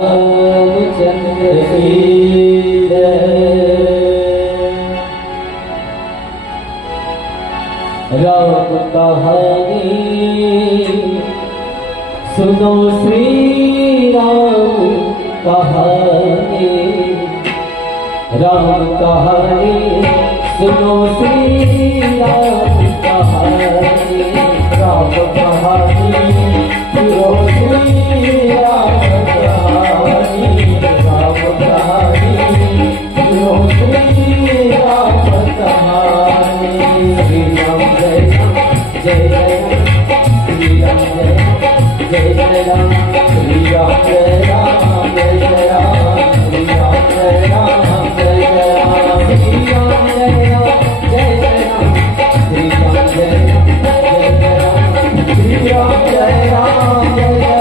रामचंद्र की जय। राम कहानी सुनो श्री राम कहानी। राम कहानी सुनो श्री राम कहानी। राम कहानी सुनो श्री राम कहानी। राम कहानी सुनो श्री राम कहानी। श्री राम जय राम जय जय राम। श्री राम जय राम जय जय राम। श्री राम जय राम जय जय राम। श्री राम जय राम जय जय राम। श्री राम जय राम जय जय राम। श्री राम जय राम जय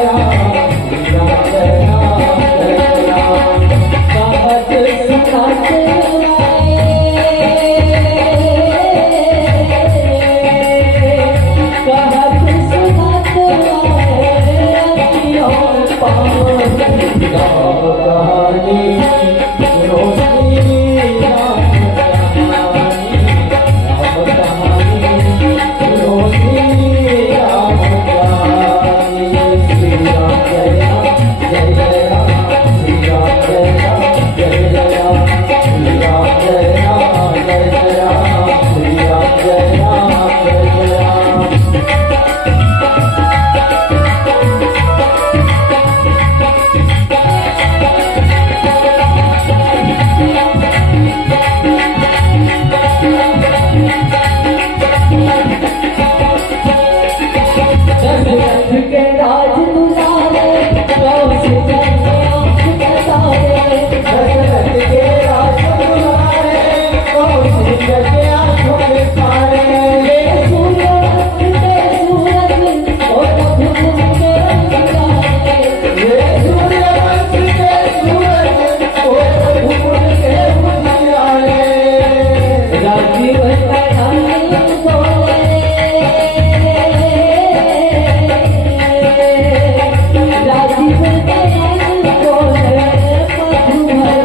जय राम।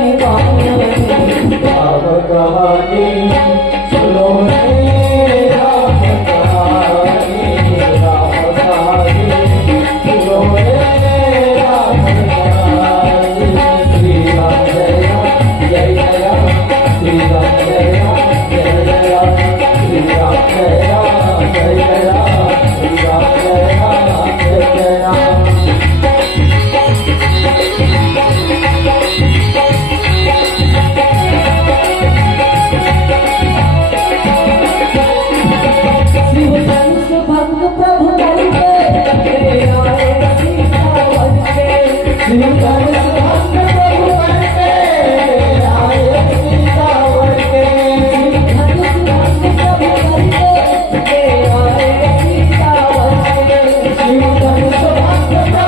श्री राम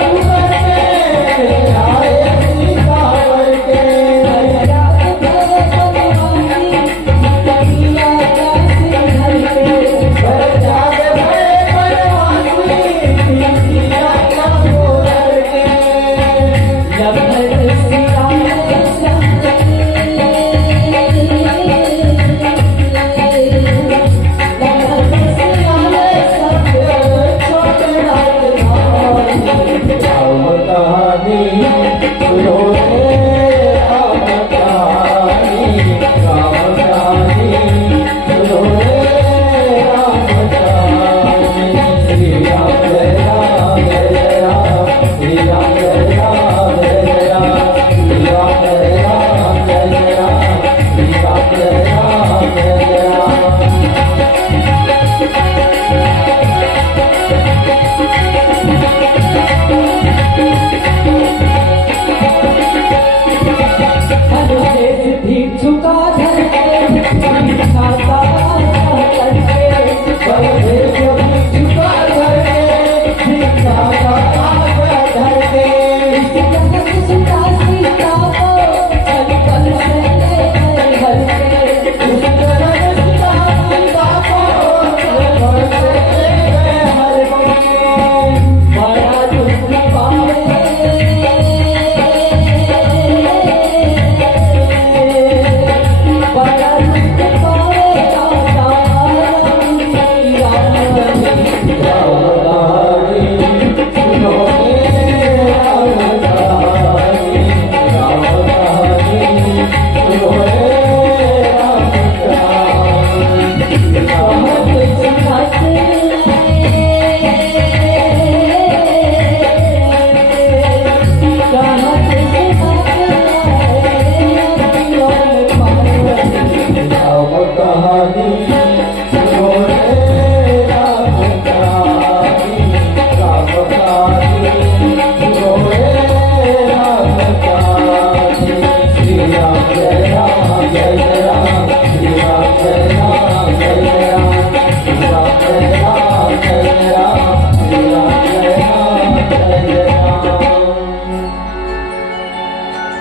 जय राम जय जय राम। श्री राम जय राम जय जय राम। कहत सुनाते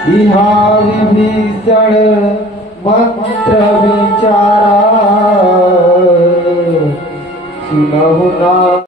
इहा विभीषण मंत्र विचारा सुनहु ना।